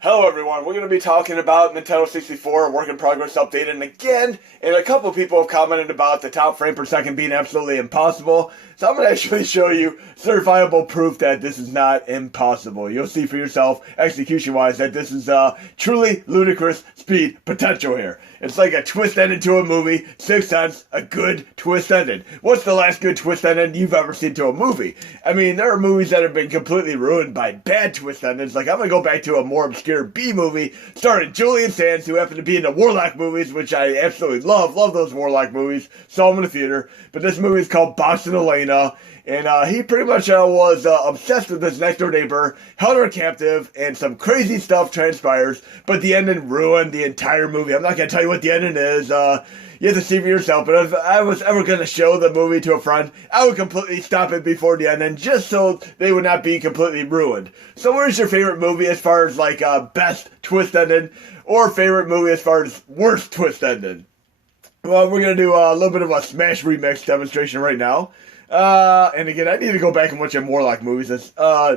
Hello everyone, we're going to be talking about Nintendo 64, a work in progress update, and again, a couple of people have commented about the top frame per second being absolutely impossible, so I'm going to actually show you certifiable proof that this is not impossible. You'll see for yourself, execution-wise, that this is truly ludicrous speed potential here. It's like a twist ending to a movie, Sixth Sense, a good twist ending. What's the last good twist ending you've ever seen to a movie? I mean, there are movies that have been completely ruined by bad twist endings, like I'm going to go back to a more obscure B movie starring Julian Sands, who happened to be in the Warlock movies, which I absolutely love those Warlock movies, saw them in the theater, but this movie is called Boston Elena, and he pretty much was obsessed with his next door neighbor, held her captive, and some crazy stuff transpires, but the ending ruined the entire movie. I'm not going to tell you what the ending is, you have to see for yourself, but if I was ever going to show the movie to a friend, I would completely stop it before the ending, just so they would not be completely ruined. So where's your favorite movie as far as like best twist ending, or favorite movie as far as worst twist ending? Well, we're going to do a little bit of a Smash Remix demonstration right now. And again, I need to go back and watch some Warlock movies. It's,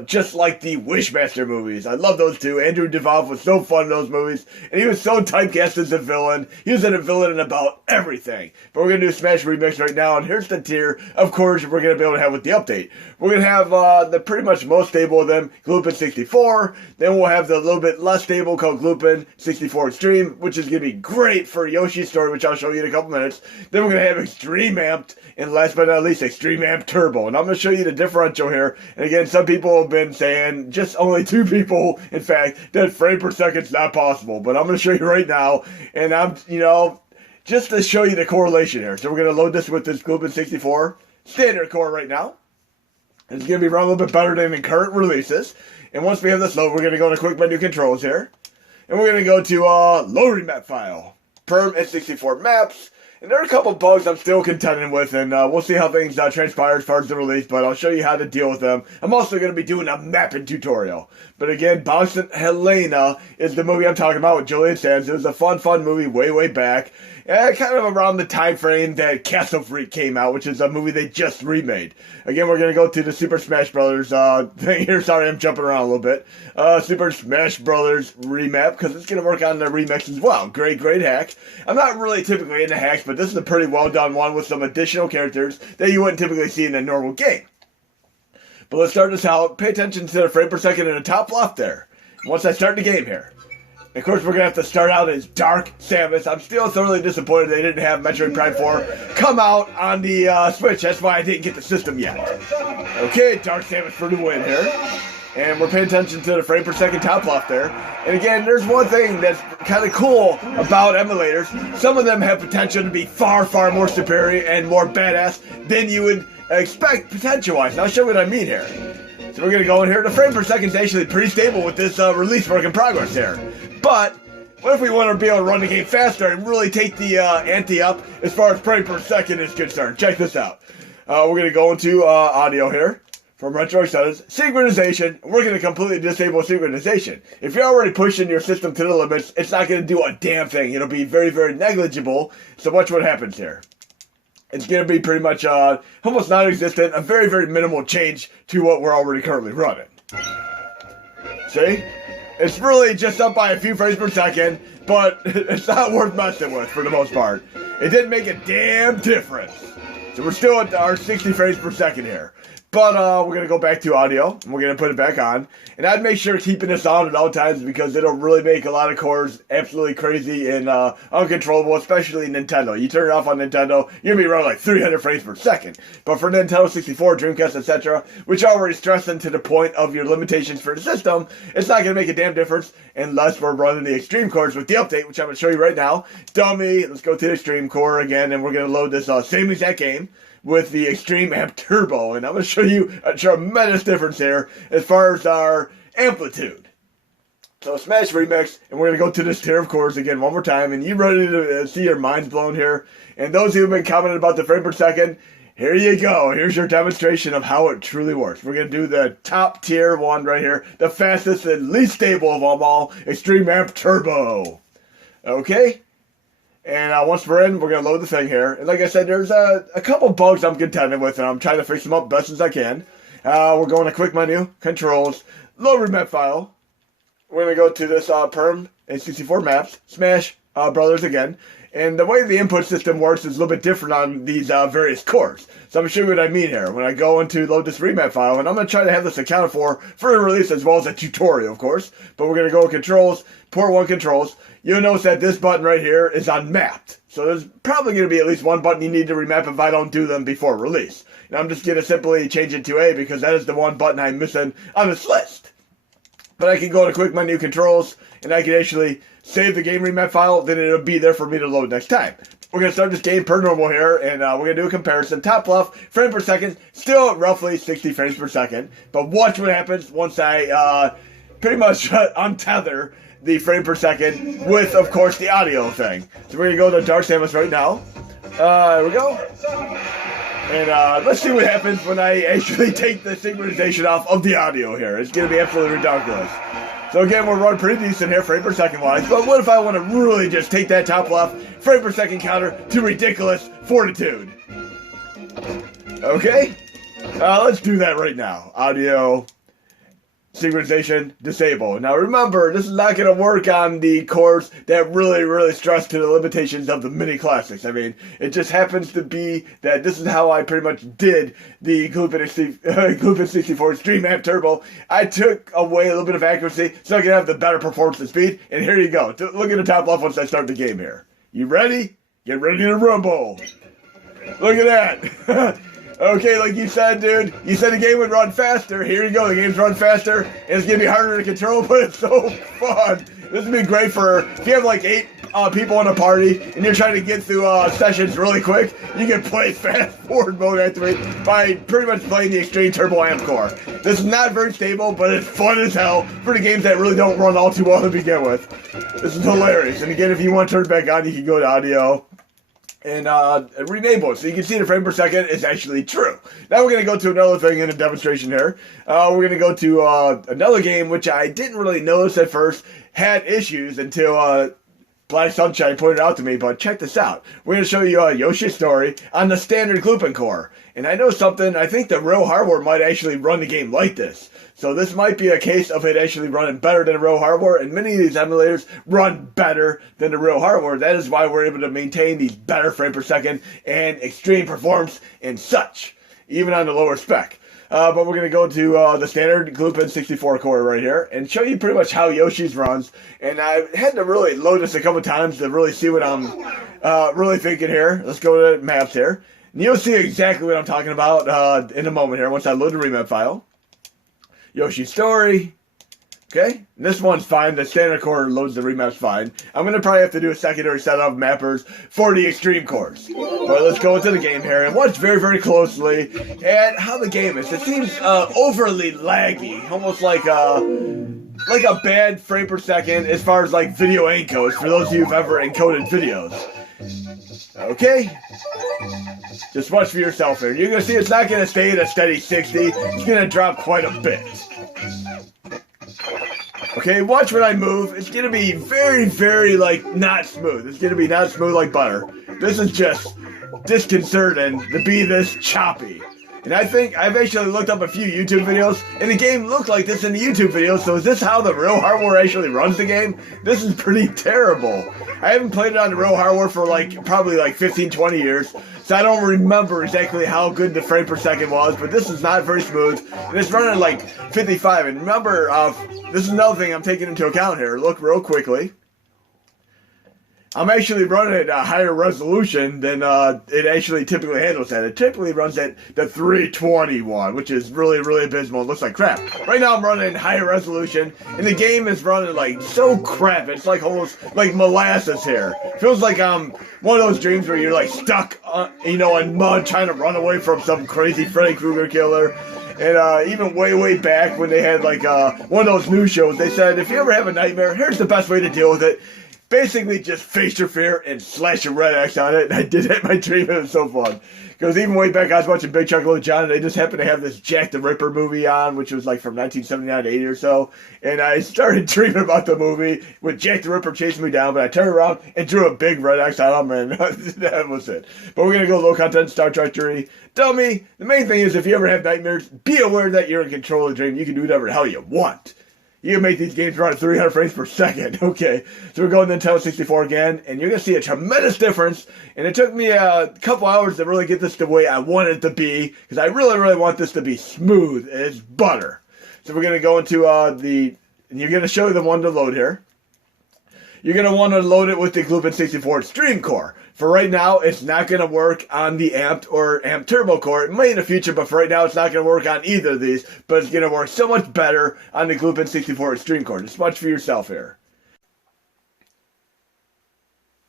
just like the Wishmaster movies. I love those too. Andrew DeVolf was so fun in those movies. And he was so typecast as a villain. He was a villain in about everything. But we're going to do Smash Remix right now. And here's the tier, of course, we're going to be able to have with the update. We're going to have, the pretty much most stable of them, Gloopin 64. Then we'll have the little bit less stable called Gloopin 64 Xtreme, which is going to be great for Yoshi's story, which I'll show you in a couple minutes. Then we're going to have Xtreme Amped. And last but not least, Xtreme Amp Turbo. And I'm going to show you the differential here. And again, some people have been saying, just only two people, in fact, that frame per second is not possible. But I'm going to show you right now. And I'm, just to show you the correlation here. So we're going to load this with this Gloopin 64 standard core right now. It's going to be run a little bit better than the current releases. And once we have this load, we're going to go to quick menu controls here. And we're going to go to load remap file. Perm N64 maps. And there are a couple bugs I'm still contending with, and we'll see how things transpire as far as the release, but I'll show you how to deal with them. I'm also going to be doing a mapping tutorial. But again, Boston Helena is the movie I'm talking about with Julian Sands. It was a fun movie way back. Kind of around the time frame that Castle Freak came out, which is a movie they just remade. Again, we're going to go to the Super Smash Brothers thing here. Sorry, I'm jumping around a little bit. Super Smash Brothers remap, because it's going to work on the remix as well. Great hack. I'm not really typically into hacks, but this is a pretty well done one with some additional characters that you wouldn't typically see in a normal game. But let's start this out. Pay attention to the frame per second in the top left there. Once I start the game here. Of course, we're going to have to start out as Dark Samus. I'm still thoroughly disappointed they didn't have Metroid Prime 4 come out on the Switch. That's why I didn't get the system yet. Okay, Dark Samus for the win here. And we're paying attention to the frame per second top left there. And again, there's one thing that's kind of cool about emulators. Some of them have potential to be far more superior and more badass than you would expect potential-wise. And I'll show you what I mean here. So we're going to go in here. The frame per second is actually pretty stable with this release work in progress here. But what if we want to be able to run the game faster and really take the ante up as far as frame per second is concerned? Check this out. We're going to go into audio here from Retro Settings, synchronization. We're going to completely disable synchronization. If you're already pushing your system to the limits, it's not going to do a damn thing. It'll be very negligible. So watch what happens here. It's going to be pretty much almost non-existent, a very minimal change to what we're already currently running. See? It's really just up by a few frames per second, but it's not worth messing with for the most part. It didn't make a damn difference. So we're still at our 60 frames per second here. But we're going to go back to audio, and we're going to put it back on. And I'd make sure keeping this on at all times because it'll really make a lot of cores absolutely crazy and uncontrollable, especially Nintendo. You turn it off on Nintendo, you're going to be around like 300 frames per second. But for Nintendo 64, Dreamcast, etc., which are already stressing to the point of your limitations for the system, it's not going to make a damn difference unless we're running the Xtreme cores with the update, which I'm going to show you right now. Dummy, let's go to the Xtreme core again, and we're going to load this same exact game with the Xtreme Amp Turbo, and I'm going to show you a tremendous difference here as far as our amplitude. So Smash Remix, and we're going to go to this tier of cores again one more time, and you ready to see your minds blown here? And those who have been commenting about the frame per second, here you go. Here's your demonstration of how it truly works. We're going to do the top tier one right here, the fastest and least stable of them all, Xtreme Amp Turbo. Okay? And once we're in, we're going to load the thing here. And like I said, there's a couple bugs I'm contending with, and I'm trying to fix them up best as I can. We're going to quick menu, controls, load remap file. we're going to go to this perm N64 maps, Smash Brothers again. And the way the input system works is a little bit different on these various cores. So I'm going to show you what I mean here. When I go into load this remap file, and I'm going to try to have this accounted for a release as well as a tutorial, of course. But we're going to go controls, port 1 controls. You'll notice that this button right here is on mapped. So there's probably going to be at least one button you need to remap if I don't do them before release. And I'm just going to simply change it to A because that is the one button I'm missing on this list. But I can go to quick menu controls, and I can actually save the game remap file, then it'll be there for me to load next time. We're going to start this game per normal here, and we're going to do a comparison. Top left, frame per second, still roughly 60 frames per second. But watch what happens once I pretty much untether the frame per second with, of course, the audio thing. So we're going to go to Dark Samus right now. There we go. And let's see what happens when I actually take the synchronization off of the audio here. It's going to be absolutely ridiculous. So again, we're running pretty decent here, frame per second wise. But what if I want to really just take that top left frame per second counter to ridiculous fortitude? Okay, let's do that right now. Audio synchronization disable. Now remember, this is not going to work on the cores that really stress to the limitations of the mini classics. I mean, it just happens to be that this is how I pretty much did the Gloopin 64 Xtreme Amp Turbo. I took away a little bit of accuracy so I can have the better performance and speed. And here you go. Look at the top left once I start the game here. You ready? Get ready to rumble. Look at that. Okay, like you said, dude, you said the game would run faster. Here you go, the game's run faster, and it's going to be harder to control, but it's so fun. This would be great for, if you have like 8 people in a party, and you're trying to get through sessions really quick, you can play fast forward mode activate by pretty much playing the Xtreme Turbo Amp Core. This is not very stable, but it's fun as hell for the games that really don't run all too well to begin with. This is hilarious, and again, if you want to turn it back on, you can go to audio and renable it. So you can see the frame per second is actually true. Now we're going to go to another thing in a demonstration here. We're going to go to another game which I didn't really notice at first had issues until Black Sunshine pointed out to me, but check this out. We're going to show you Yoshi's story on the standard Gloopin core. And I know something, I think the real hardware might actually run the game like this. So this might be a case of it actually running better than the real hardware, and many of these emulators run better than the real hardware. That is why we're able to maintain these better frame per second and extreme performance and such, even on the lower spec. But we're going to go to the standard Gloopin 64 core right here and show you pretty much how Yoshi's runs. And I had to really load this a couple times to really see what I'm really thinking here. Let's go to maps here. And you'll see exactly what I'm talking about in a moment here once I load the remap file. Yoshi's story. Okay, and this one's fine. The standard core loads the remaps fine. I'm going to probably have to do a secondary set of mappers for the extreme cores. But let's go into the game here and watch very closely at how the game is. It seems overly laggy, almost like a bad frame per second as far as like video encodes, for those of you who've ever encoded videos. Okay, just watch for yourself here. You're going to see it's not going to stay at a steady 60. It's going to drop quite a bit. Okay, watch when I move. It's going to be very, like, not smooth. It's going to be not smooth like butter. This is just disconcerting to be this choppy. And I think I've actually looked up a few YouTube videos, and the game looked like this in the YouTube videos, so is this how the real hardware actually runs the game? This is pretty terrible. I haven't played it on the real hardware for probably 15, 20 years, so I don't remember exactly how good the frame per second was, but this is not very smooth, and it's running like 55. And remember, this is another thing I'm taking into account here. Look real quickly. I'm actually running at a higher resolution than it actually typically handles at. It typically runs at the 321, which is really abysmal. It looks like crap. Right now I'm running higher resolution, and the game is running like so crap. It's like almost like molasses here. Feels like I'm one of those dreams where you're like stuck, in mud trying to run away from some crazy Freddy Krueger killer. And even way back when they had like one of those news shows, they said if you ever have a nightmare, here's the best way to deal with it. Basically, just face your fear and slash a red X on it. And I did it in my dream. It was so fun. Because even way back, I was watching Big Chuck Little John, and they just happened to have this Jack the Ripper movie on, which was like from 1979 to 80 or so. And I started dreaming about the movie with Jack the Ripper chasing me down, but I turned around and drew a big red X on him, and that was it. But we're going to go low content Star Trajectory. Dummy, the main thing is if you ever have nightmares, be aware that you're in control of the dream. You can do whatever the hell you want. You can make these games run at 300 frames per second. Okay, so we're going to Nintendo 64 again, and you're going to see a tremendous difference. And it took me a couple hours to really get this the way I want it to be, because I really, really want this to be smooth as butter. So we're going to go into and you're going to show you the one to load here. You're going to want to load it with the N64 Xtreme core. For right now, it's not going to work on the Amped or Amped Turbo core. It may in the future, but for right now, it's not going to work on either of these. But it's going to work so much better on the N64 Xtreme core. Just watch for yourself here.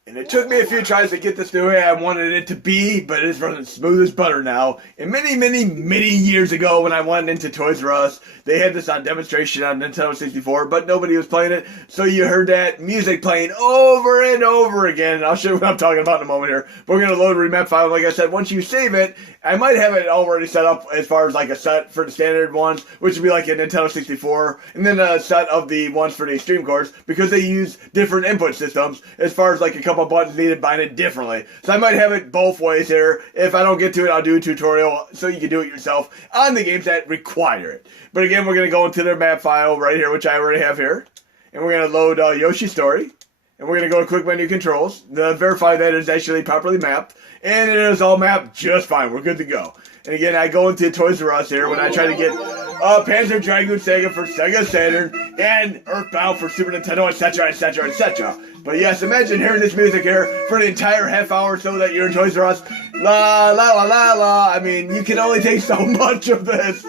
And it took me a few tries to get this the way I wanted it to be, but it is running smooth as butter now. And many, many, many years ago when I went into Toys R Us, they had this on demonstration on Nintendo 64, but nobody was playing it. So you heard that music playing over and over again. And I'll show you what I'm talking about in a moment here. But we're going to load a remap file. Like I said, once you save it, I might have it already set up as far as like a set for the standard ones, which would be like a Nintendo 64, and then a set of the ones for the Xtreme cores, because they use different input systems as far as like a couple buttons needed bind it differently. So I might have it both ways here. If I don't get to it, I'll do a tutorial so you can do it yourself on the games that require it. But again, we're going to go into their map file right here, which I already have here. And we're going to load Yoshi Story. And we're going to go to quick menu controls to verify that it's actually properly mapped. And it is all mapped just fine. We're good to go. And again, I go into Toys R Us here when I try to get Panzer Dragoon Sega for Sega Saturn and Earthbound for Super Nintendo, etc., etc., etc. But yes, imagine hearing this music here for the entire half hour or so that you're in Toys R Us. La, la, la, la, la. I mean, you can only take so much of this.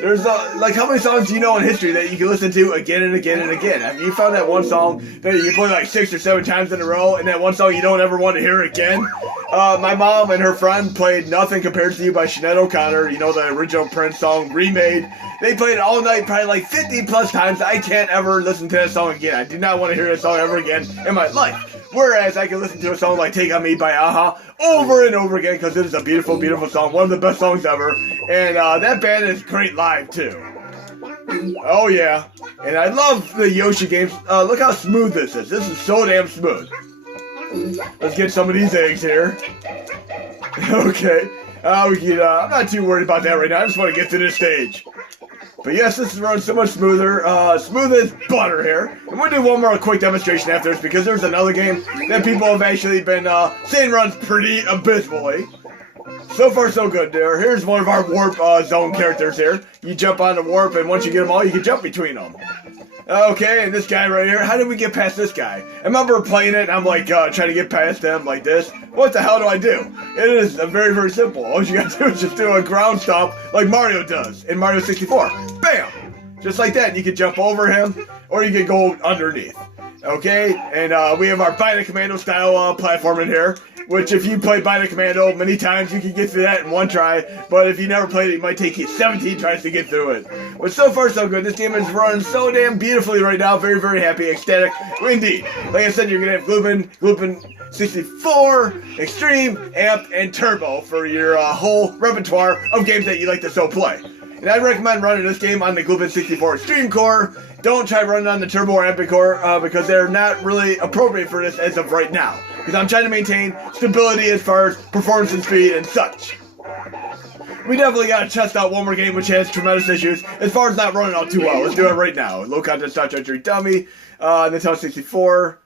There's like, how many songs do you know in history that you can listen to again and again and again? Have you found that one song that you play like 6 or 7 times in a row, and that one song you don't ever want to hear again? My mom and her friend played Nothing Compares to You by Sinead O'Connor, you know, the original Prince song, remade. They played it all night, probably like 50 plus times. I can't ever listen to that song again. I do not want to hear that song ever again in my life. Whereas I can listen to a song like Take On Me by Aha over and over again, because it is a beautiful, beautiful song. One of the best songs ever. And that band is great live, too. Oh, yeah. And I love the Yoshi games. Look how smooth this is. This is so damn smooth. Let's get some of these eggs here. Okay. I'm not too worried about that right now. I just want to get to this stage. But yes, this is running so much smoother, smooth as butter here. And we'll do one more quick demonstration after this, because there's another game that people have actually been saying runs pretty abysmally. So far, so good there. Here's one of our warp zone characters here. You jump on the warp, and once you get them all, you can jump between them. Okay, and this guy right here, how did we get past this guy? I remember playing it, and I'm like, trying to get past him like this. What the hell do I do? It is very, very simple. All you gotta do is just do a ground stomp like Mario does in Mario 64. Bam! Just like that. You can jump over him, or you can go underneath. Okay, and we have our Bionic Commando style platform in here, which if you play Bionic Commando many times, you can get through that in one try, but if you never played it, it might take you 17 tries to get through it. But so far, so good. This game is running so damn beautifully right now. Very, very happy, ecstatic, indeed. Like I said, you're going to have Glupin 64, Xtreme, Amp, and Turbo for your whole repertoire of games that you like to so play. And I recommend running this game on the Glupin 64 Xtreme core. Don't try running on the Turbo or Amp core because they're not really appropriate for this as of right now. Because I'm trying to maintain stability as far as performance and speed and such. We definitely got to test out one more game which has tremendous issues as far as not running out too well. Let's do it right now. Low content Star Trek Dummy, Nintendo 64.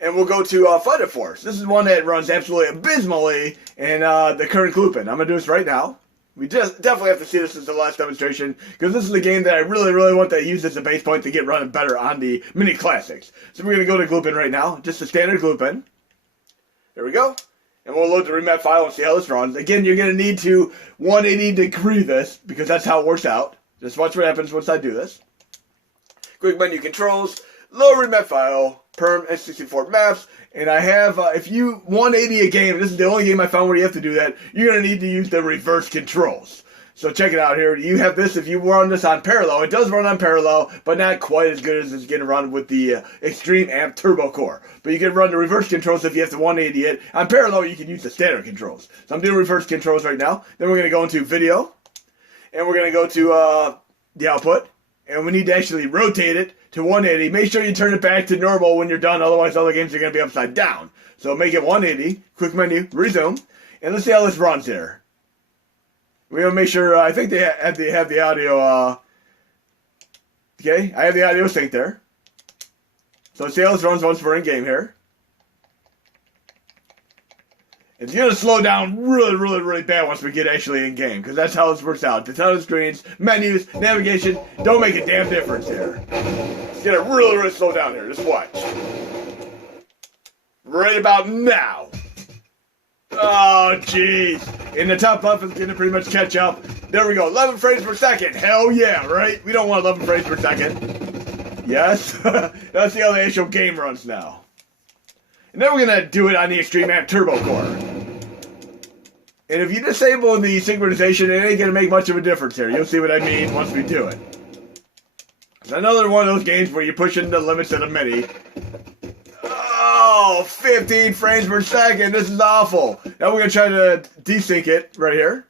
And we'll go to Fighter Force. This is one that runs absolutely abysmally in the current Glupin. I'm going to do this right now. We just definitely have to see this as the last demonstration, because this is the game that I really, really want to use as a base point to get running better on the mini classics. So we're going to go to Glupin right now, just a standard Glupin. There we go. And we'll load the remap file and see how this runs. Again, you're going to need to 180 degree this, because that's how it works out. Just watch what happens once I do this. Quick menu controls, load remap file, perm N64 maps, and I have, if you 180 a game, this is the only game I found where you have to do that, you're going to need to use the reverse controls. So check it out here. You have this, if you run this on parallel, it does run on parallel, but not quite as good as it's going to run with the Xtreme Amp Turbo Core. But you can run the reverse controls if you have to 180 it. On parallel, you can use the standard controls. So I'm doing reverse controls right now. Then we're going to go into video, and we're going to go to the output, and we need to actually rotate it to 180. Make sure you turn it back to normal when you're done, otherwise other games are going to be upside down. So make it 180, quick menu, resume, and let's see how this runs here. We want to make sure, I think they have the audio Okay, I have the audio sync there. So let's see how this runs once we're in game here. It's going to slow down really bad once we get actually in game, because that's how this works out. The ton of screens, menus, navigation, don't make a damn difference here. It's going to really slow down here. Just watch. Right about now. Oh, jeez. In the top left, it's going to pretty much catch up. There we go. 11 frames per second. Hell yeah, right? We don't want 11 frames per second. Yes. Let's see how the actual game runs now. And then we're going to do it on the Xtreme Amp Turbo Core. And if you disable the synchronization, it ain't going to make much of a difference here. You'll see what I mean once we do it. It's another one of those games where you're pushing the limits of the MIDI. Oh, 15 frames per second. This is awful. Now we're going to try to desync it right here.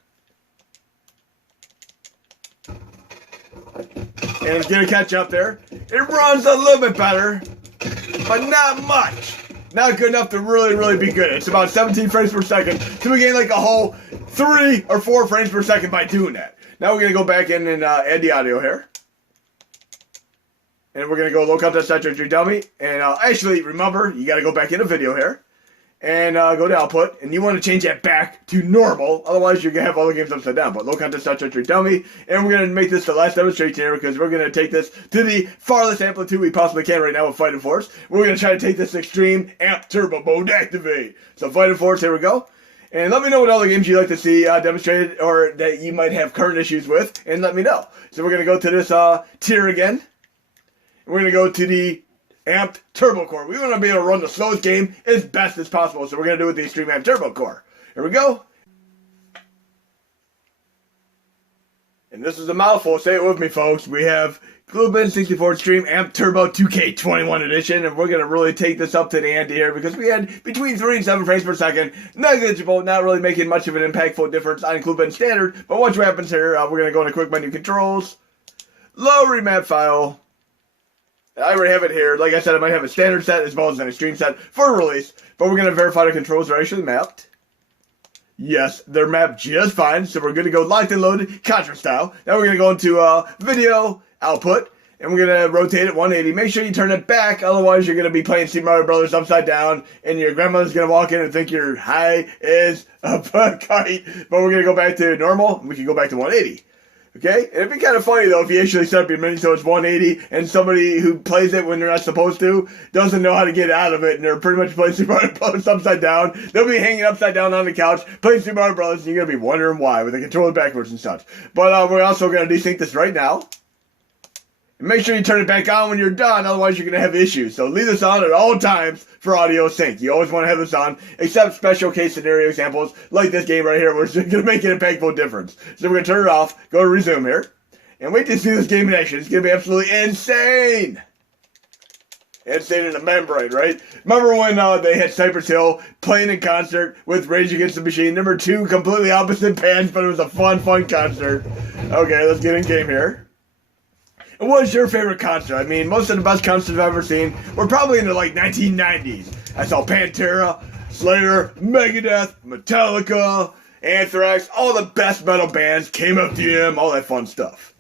And it's going to catch up there. It runs a little bit better, but not much. Not good enough to really be good. It's about 17 frames per second. So we gain like a whole 3 or 4 frames per second by doing that. Now we're going to go back in and add the audio here. And we're going to go low content saturation dummy. And actually, remember, you got to go back in a video here. And go to output. And you want to change that back to normal. Otherwise, you're going to have all the games upside down. But low content saturation dummy. And we're going to make this the last demonstration here, because we're going to take this to the farthest amplitude we possibly can right now with Fighting Force. We're going to try to take this Xtreme Amp Turbo mode activate. So Fighting Force, here we go. And let me know what other games you'd like to see demonstrated, or that you might have current issues with. And let me know. So we're going to go to this tier again. We're going to go to the Amped Turbo Core. We want to be able to run the slowest game as best as possible, so we're going to do it with the Xtreme Amp Turbo Core. Here we go. And this is a mouthful. Say it with me, folks. We have N64 Xtreme Amp Turbo 2K21 Edition, and we're going to really take this up to the ante here, because we had between 3 and 7 frames per second. Negligible, not really making much of an impactful difference on Clubin Standard. But watch what happens here. We're going to go into Quick Menu Controls, Low Remap File. I already have it here. Like I said, I might have a standard set as well as an extreme set for release. But we're going to verify the controls are actually mapped. Yes, they're mapped just fine. So we're going to go locked and loaded, Contra style. Now we're going to go into video output. And we're going to rotate it 180. Make sure you turn it back. Otherwise, you're going to be playing Super Mario Brothers upside down. And your grandmother's going to walk in and think you're high as a kite. But we're going to go back to normal. We can go back to 180. Okay? And it'd be kind of funny, though, if you actually set up your mini so it's 180, and somebody who plays it when they're not supposed to doesn't know how to get out of it, and they're pretty much playing Super Mario Brothers upside down. They'll be hanging upside down on the couch, playing Super Mario Brothers, and you're going to be wondering why, with the controller backwards and such. But we're also going to desync this right now. And make sure you turn it back on when you're done, otherwise you're going to have issues. So leave this on at all times for audio sync. You always want to have this on, except special case scenario examples like this game right here, where it's going to make an impactful difference. So we're going to turn it off, go to resume here, and wait to see this game in action. It's going to be absolutely insane. Insane in the membrane, right? Remember when they had Cypress Hill playing in concert with Rage Against the Machine? Number 2, completely opposite bands, but it was a fun concert. Okay, let's get in game here. And what is your favorite concert? I mean, most of the best concerts I've ever seen were probably in the, 1990s. I saw Pantera, Slayer, Megadeth, Metallica, Anthrax, all the best metal bands, KMFDM, all that fun stuff.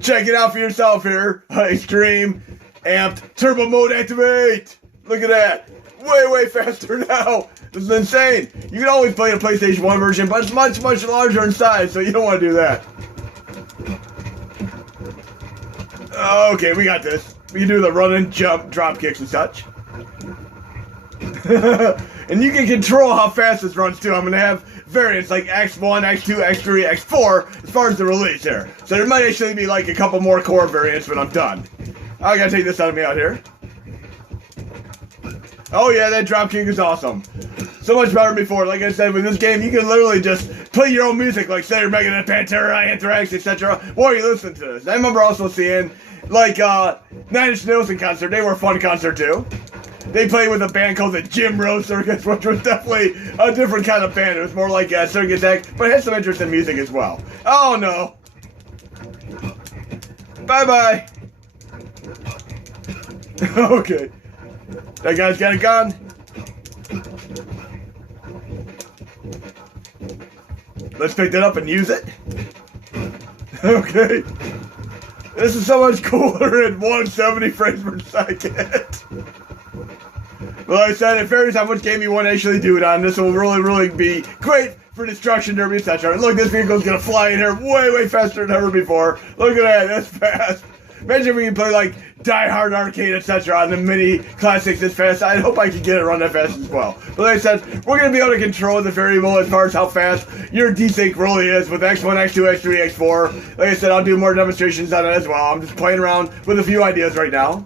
Check it out for yourself here. Xtreme Amped Turbo Mode activate! Look at that. Way faster now. This is insane. You can always play a PlayStation 1 version, but it's much larger in size, so you don't want to do that. Okay, we got this. We can do the run and jump, drop kicks and such. And you can control how fast this runs too. I'm going to have variants like X1, X2, X3, X4 as far as the release here. So there might actually be a couple more core variants when I'm done. I gotta take this out of me out here. Oh yeah, that drop kick is awesome. So much better than before. Like I said, with this game, you can literally just play your own music, like Slayer, Megadeth, Pantera, Anthrax, etc. while you listen to this. I remember also seeing, Nine Inch Nails in concert. They were a fun concert, too. They played with a band called the Jim Rose Circus, which was definitely a different kind of band. It was more like a circus act, but it had some interest in music as well. Oh, no. Bye-bye. Okay. That guy's got a gun. Let's pick that up and use it. Okay. This is so much cooler at 170 frames per second. Well, like I said, it varies how much game you want to actually do it on. This will really be great for destruction derby, etc. And look, this vehicle's gonna fly in here way faster than ever before. Look at that, that's fast. Imagine if we can play like Die Hard Arcade, etc. on the mini classics this fast. I hope I can get it run that fast as well. But like I said, we're going to be able to control the variable as far as how fast your desync really is with X1, X2, X3, X4. Like I said, I'll do more demonstrations on it as well. I'm just playing around with a few ideas right now.